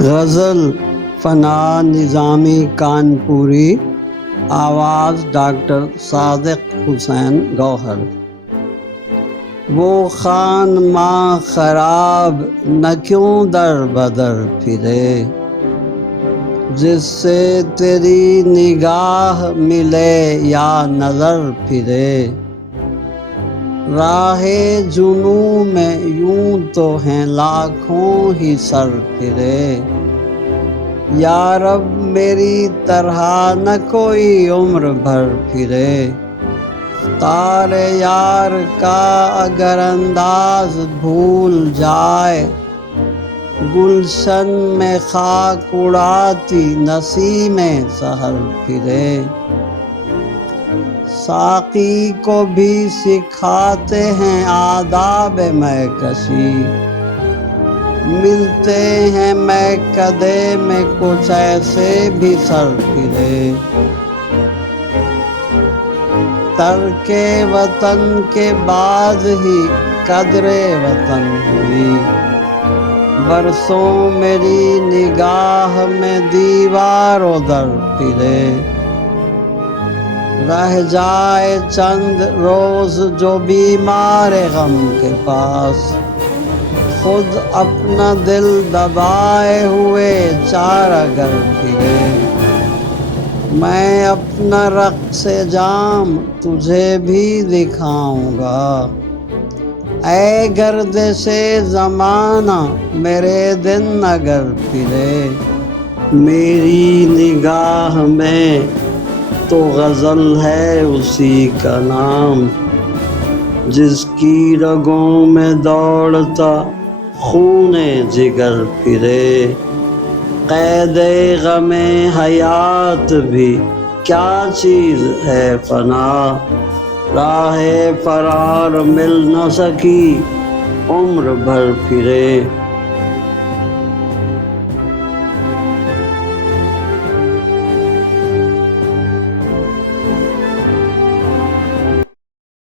غزل فنا نظامی کانپوری، آواز ڈاکٹر صادق حسین گوہر۔ وہ خان ماں خراب نہ کیوں در بدر پھرے، جس سے تیری نگاہ ملے یا نظر پھرے۔ راہ جنوں میں یوں تو ہیں لاکھوں ہی سر پھرے، یا رب میری طرح نہ کوئی عمر بھر پھرے۔ تار یار کا اگر انداز بھول جائے، گلشن میں خاک اڑاتی نسیم سحر پھرے۔ ساقی کو بھی سکھاتے ہیں آداب مے کشی، ملتے ہیں میں کدے میں کچھ ایسے بھی سر پھرے۔ ترک وطن کے بعد ہی قدر وطن ہوئی، برسوں میری نگاہ میں دیوار و در پھرے۔ رہ جائے چند روز جو بیمار غم کے پاس، خود اپنا دل دبائے ہوئے چارہ گر پھرے۔ میں اپنا رقص جام تجھے بھی دکھاؤں گا، اے گردش زمانہ میرے دن اگر پھرے۔ میری نگاہ میں تو غزل ہے اسی کا نام، جس کی رگوں میں دوڑتا خون جگر پھرے۔ قید غم حیات بھی کیا چیز ہے فنا، راہ فرار مل نہ سکی عمر بھر پھرے۔